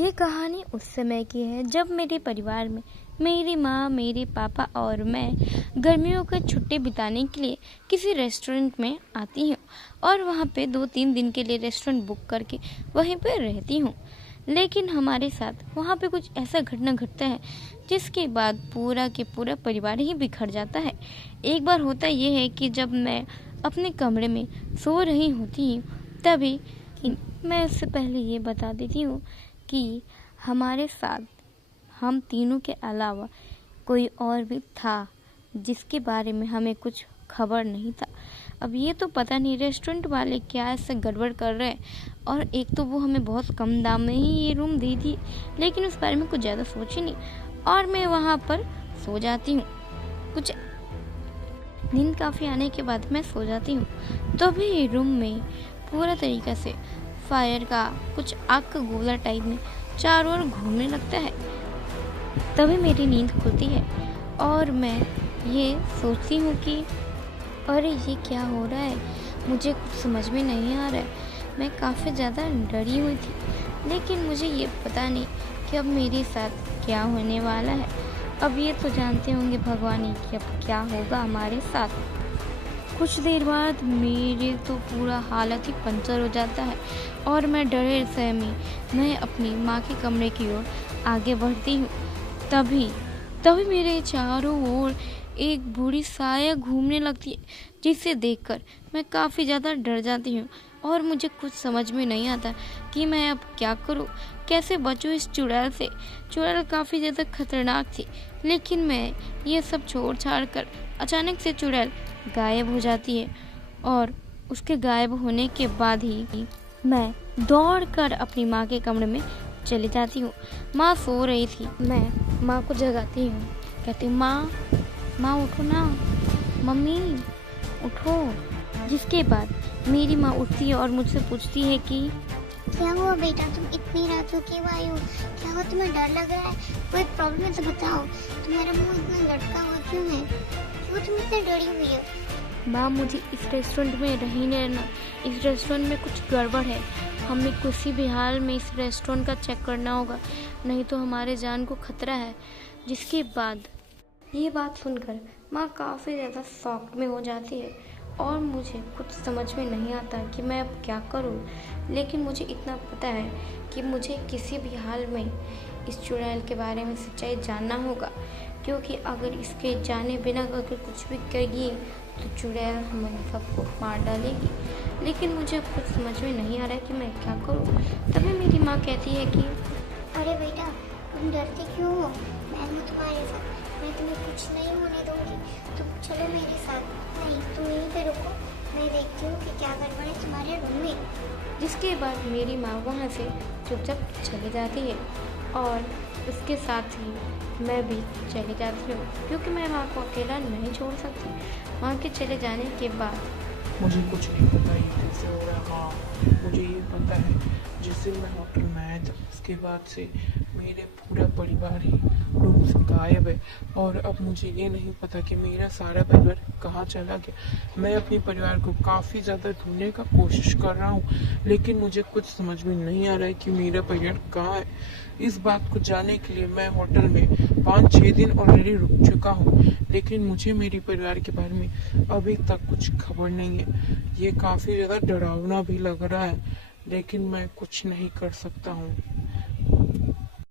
ये कहानी उस समय की है जब मेरे परिवार में मेरी माँ, मेरे पापा और मैं गर्मियों की छुट्टी बिताने के लिए किसी रेस्टोरेंट में आती हूँ और वहाँ पे 2-3 दिन के लिए रेस्टोरेंट बुक करके वहीं पे रहती हूँ। लेकिन हमारे साथ वहाँ पे कुछ ऐसा घटना घटता है जिसके बाद पूरा के पूरा परिवार ही बिखर जाता है। एक बार होता ये है कि जब मैं अपने कमरे में सो रही होती हूँ तभी मैं उससे पहले ये बता देती हूँ कि हमारे साथ हम तीनों के अलावा कोई और भी था जिसके बारे में हमें कुछ खबर नहीं था। अब ये तो पता नहीं रेस्टोरेंट वाले क्या ऐसा गड़बड़ कर रहे हैं, और एक तो वो हमें बहुत कम दाम में ही ये रूम दी थी, लेकिन उस बारे में कुछ ज़्यादा सोची नहीं और मैं वहाँ पर सो जाती हूँ। कुछ नींद काफ़ी आने के बाद मैं सो जाती हूँ। तभी रूम में पूरा तरीका से फायर का कुछ आग का गोला टाइप में चारों ओर घूमने लगता है। तभी मेरी नींद खुलती है और मैं ये सोचती हूँ कि अरे ये क्या हो रहा है, मुझे कुछ समझ में नहीं आ रहा है। मैं काफ़ी ज़्यादा डरी हुई थी, लेकिन मुझे ये पता नहीं कि अब मेरे साथ क्या होने वाला है। अब ये तो जानते होंगे भगवान ही कि अब क्या होगा हमारे साथ। कुछ देर बाद मेरे तो पूरा हालत ही पंचर हो जाता है और मैं डरे सहमी मैं अपनी माँ के कमरे की ओर आगे बढ़ती हूँ। तभी मेरे चारों ओर एक बूढ़ी साया घूमने लगती है, जिसे देखकर मैं काफ़ी ज़्यादा डर जाती हूँ और मुझे कुछ समझ में नहीं आता कि मैं अब क्या करूँ, कैसे बचूँ इस चुड़ैल से। चुड़ैल काफ़ी ज़्यादा खतरनाक थी, लेकिन मैं ये सब छोड़ छाड़ कर अचानक से चुड़ैल गायब हो जाती है और उसके गायब होने के बाद ही मैं दौड़कर अपनी माँ के कमरे में चली जाती हूँ। माँ सो रही थी। मैं माँ को जगाती हूँ, कहती हूँ माँ उठो ना, मम्मी उठो। जिसके बाद मेरी माँ उठती है और मुझसे पूछती है कि क्या हुआ बेटा, तुम इतनी रात को क्यों आई हो? क्या हुआ, तुम्हें डर लग रहा है? कोई प्रॉब्लम है तो बताओ। तुम्हारा मुंह इतना लटका हुआ क्यों है? क्यों तुम इतनी डरी हुई हो? माँ मुझे इस रेस्टोरेंट में नहीं रहना, इस रेस्टोरेंट में कुछ गड़बड़ है। हमें किसी भी हाल में इस रेस्टोरेंट का चेक करना होगा, नहीं तो हमारे जान को खतरा है। जिसके बाद ये बात सुनकर माँ काफ़ी ज़्यादा शॉक में हो जाती है और मुझे कुछ समझ में नहीं आता कि मैं अब क्या करूं। लेकिन मुझे इतना पता है कि मुझे किसी भी हाल में इस चुड़ैल के बारे में सच्चाई जानना होगा, क्योंकि अगर इसके जाने बिना अगर कुछ भी करेगी तो चुड़ैल हमें सबको मार डालेगी। लेकिन मुझे अब कुछ समझ में नहीं आ रहा है कि मैं क्या करूं। तभी मेरी माँ कहती है कि अरे बेटा, तुम डरती क्यों हो? मैं हूँ तुम्हारे साथ, मैं तुम्हें कुछ नहीं होने दूंगी। तुम चलो मेरे साथ। नहीं, तुम यहीं पे रुको, मैं देखती हूँ कि क्या गड़बड़ है तुम्हारे रूम में। जिसके बाद मेरी माँ वहाँ से चुपचाप चली जाती है और उसके साथ ही मैं भी चली जाती हूँ, क्योंकि मैं माँ को अकेला नहीं छोड़ सकती। माँ के चले जाने के बाद मुझे कुछ नहीं पता ये कैसे हो रहा। हाँ, मुझे ये पता है जिस दिन मैं होटल में आया था उसके बाद से मेरे पूरा परिवार ही रूम से गायब है और अब मुझे ये नहीं पता कि मेरा सारा परिवार कहाँ चला गया। मैं अपने परिवार को काफ़ी ज़्यादा ढूंढने का कोशिश कर रहा हूँ, लेकिन मुझे कुछ समझ में नहीं आ रहा है कि मेरा परिवार कहाँ है। इस बात को जानने के लिए मैं होटल में 5-6 दिन ऑलरेडी रुक चुका हूँ, लेकिन मुझे मेरे परिवार के बारे में अभी तक कुछ खबर नहीं है। ये काफ़ी ज़्यादा डरावना भी लग रहा है, लेकिन मैं कुछ नहीं कर सकता हूँ।